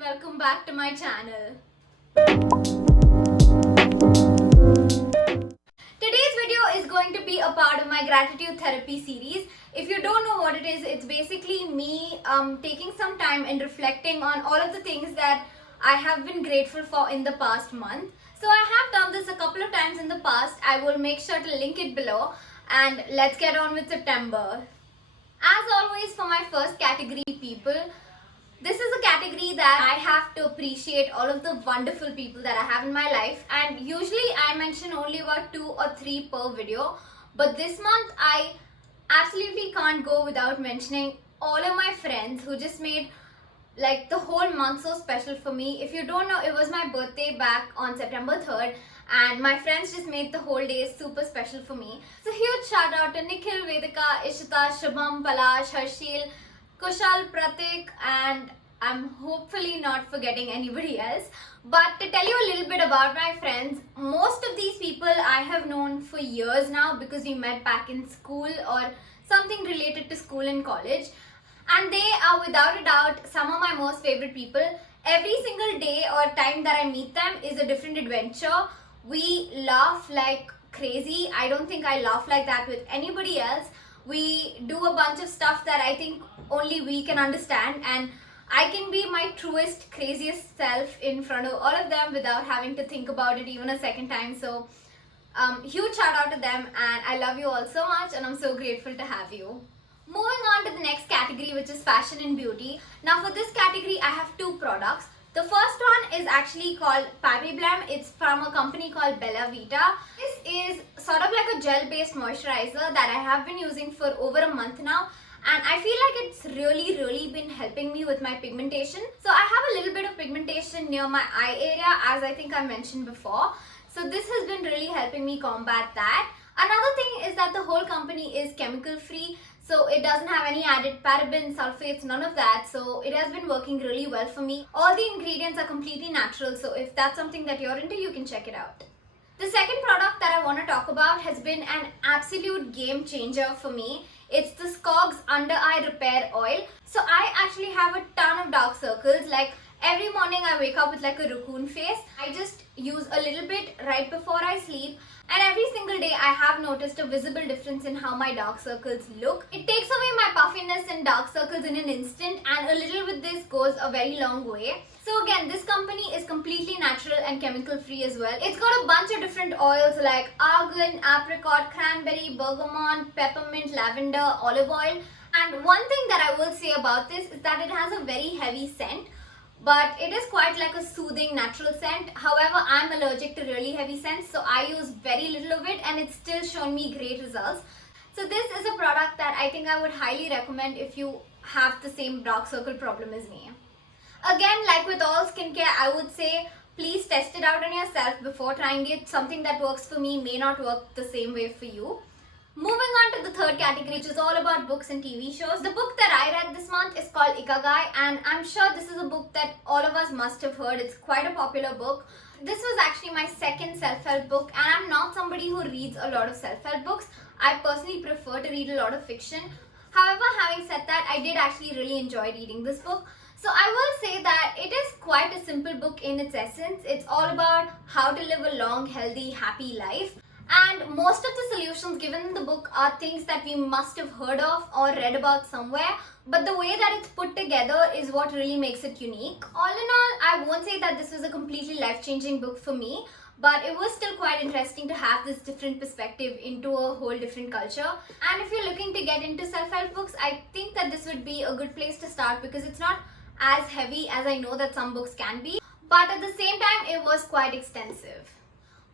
welcome back to my channel. Today's video is going to be a part of my gratitude therapy series. If you don't know what it is, it's basically me taking some time and reflecting on all of the things that I have been grateful for in the past month. So I have done this a couple of times in the past. I will make sure to link it below, and let's get on with September. As always, for my first category, people, this is a category that I have to appreciate all of the wonderful people that I have in my life, and usually I mention only about 2 or 3 per video, but this month I absolutely can't go without mentioning all of my friends who just made like the whole month so special for me. If you don't know, it was my birthday back on September 3rd, and my friends just made the whole day super special for me. So huge shout out to Nikhil, Vedika, Ishita, Shubham, Palash, Harshil, Kushal, Pratik, and I'm hopefully not forgetting anybody else. But to tell you a little bit about my friends, most of these people I have known for years now because we met back in school or something related to school and college. And they are without a doubt some of my most favorite people. Every single day or time that I meet them is a different adventure. We laugh like crazy. I don't think I laugh like that with anybody else. We do a bunch of stuff that I think only we can understand, and I can be my truest, craziest self in front of all of them without having to think about it even a second time. So huge shout out to them, and I love you all so much, and I'm so grateful to have you. Moving on to the next category, which is fashion and beauty. Now for this category, I have 2 products. The first one is actually called Papiblem. It's from a company called Bella Vita. This is sort of like a gel-based moisturizer that I have been using for over a month now. And I feel like it's really been helping me with my pigmentation. So I have a little bit of pigmentation near my eye area, as I think I mentioned before. So this has been really helping me combat that. Another thing is that the whole company is chemical free. So it doesn't have any added parabens, sulfates, none of that. So it has been working really well for me. All the ingredients are completely natural. So if that's something that you're into, you can check it out. The second product that I want to talk about has been an absolute game changer for me. It's the Skogs Under Eye Repair Oil. So I actually have a ton of dark circles. Like every morning I wake up with like a raccoon face. I just use a little bit right before I sleep. And every single day I have noticed a visible difference in how my dark circles look. It takes away my puffiness and dark circles in an instant, and a little with this goes a very long way. So again, this company is completely natural and chemical free as well. It's got a bunch of different oils like argan, apricot, cranberry, bergamot, peppermint, lavender, olive oil. And one thing that I will say about this is that it has a very heavy scent, but it is quite like a soothing natural scent. However, I'm allergic to really heavy scents, so I use very little of it, and it's still shown me great results. So this is a product that I think I would highly recommend if you have the same dark circle problem as me. Again, like with all skincare, I would say please test it out on yourself before trying it. Something that works for me may not work the same way for you. Moving on to the third category, which is all about books and TV shows. The book that I read this month is called Ikigai, and I'm sure this is a book that all of us must have heard. It's quite a popular book. This was actually my second self-help book, and I'm not somebody who reads a lot of self-help books. I personally prefer to read a lot of fiction. However, having said that, I did actually really enjoy reading this book. So I will say that it is quite a simple book in its essence. It's all about how to live a long, healthy, happy life. And most of the solutions given in the book are things that we must have heard of or read about somewhere. But the way that it's put together is what really makes it unique. All in all, I won't say that this was a completely life-changing book for me, but it was still quite interesting to have this different perspective into a whole different culture. And if you're looking to get into self-help books, I think that this would be a good place to start because it's not as heavy as I know that some books can be, but at the same time it was quite extensive.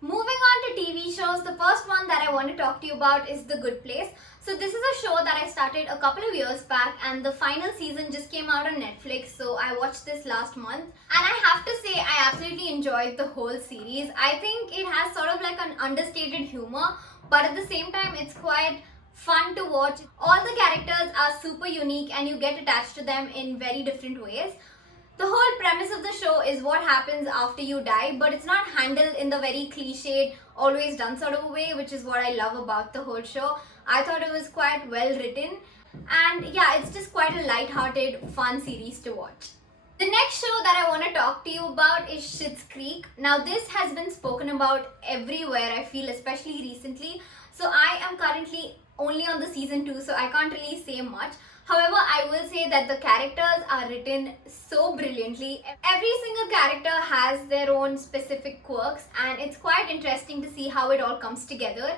Moving on to TV shows, the first one that I want to talk to you about is The Good Place. So this is a show that I started a couple of years back, and the final season just came out on Netflix, so I watched this last month. And I have to say, I absolutely enjoyed the whole series. I think it has sort of like an understated humor, but at the same time it's quite fun to watch. All the characters are super unique and you get attached to them in very different ways. The whole premise of the show is what happens after you die, but it's not handled in the very cliched, always done sort of a way, which is what I love about the whole show. I thought it was quite well written, and yeah, it's just quite a light-hearted, fun series to watch. The next show that I want to talk to you about is Schitt's Creek. Now, this has been spoken about everywhere, I feel, especially recently. So, I am currently only on the season 2, so I can't really say much. However, I will say that the characters are written so brilliantly. Every single character has their own specific quirks, and it's quite interesting to see how it all comes together.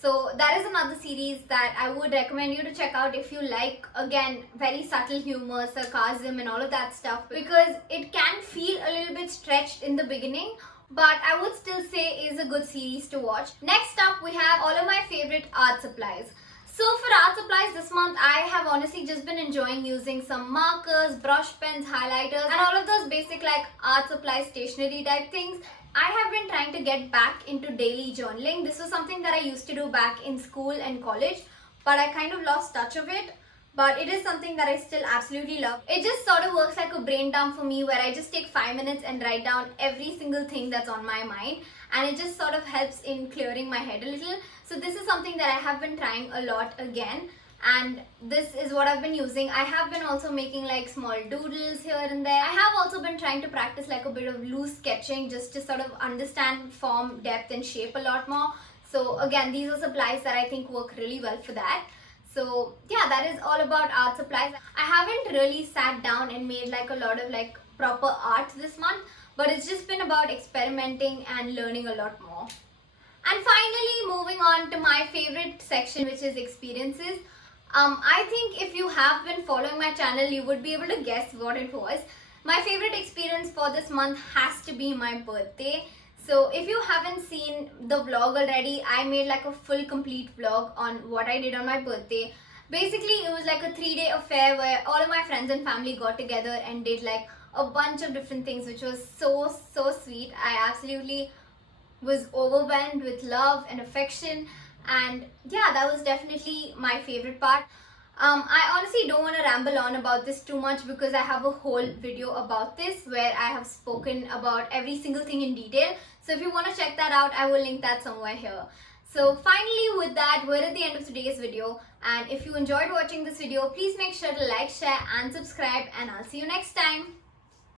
So that is another series that I would recommend you to check out if you like, again, very subtle humor, sarcasm and all of that stuff, because it can feel a little bit stretched in the beginning, but I would still say is a good series to watch. Next up, we have all of my favorite art supplies. So for art supplies this month, I have honestly just been enjoying using some markers, brush pens, highlighters and all of those basic like art supply stationery type things. I have been trying to get back into daily journaling. This was something that I used to do back in school and college, but I kind of lost touch of it. But it is something that I still absolutely love. It just sort of works like a brain dump for me, where I just take 5 minutes and write down every single thing that's on my mind, and it just sort of helps in clearing my head a little. So this is something that I have been trying a lot again, and this is what I've been using. I have been also making like small doodles here and there. I have also been trying to practice like a bit of loose sketching just to sort of understand form, depth and shape a lot more. So again, these are supplies that I think work really well for that. So yeah, that is all about art supplies. I haven't really sat down and made like a lot of like proper art this month, but it's just been about experimenting and learning a lot more. And finally, moving on to my favorite section, which is experiences. I think if you have been following my channel, you would be able to guess what it was. My favorite experience for this month has to be my birthday. So if you haven't seen the vlog already, I made like a full complete vlog on what I did on my birthday. Basically, it was like a 3-day affair where all of my friends and family got together and did like a bunch of different things, which was so sweet. I absolutely was overwhelmed with love and affection, and yeah, that was definitely my favorite part. I honestly don't want to ramble on about this too much because I have a whole video about this where I have spoken about every single thing in detail. So if you want to check that out, I will link that somewhere here. So finally, with that, we're at the end of today's video, and if you enjoyed watching this video, please make sure to like, share and subscribe, and I'll see you next time.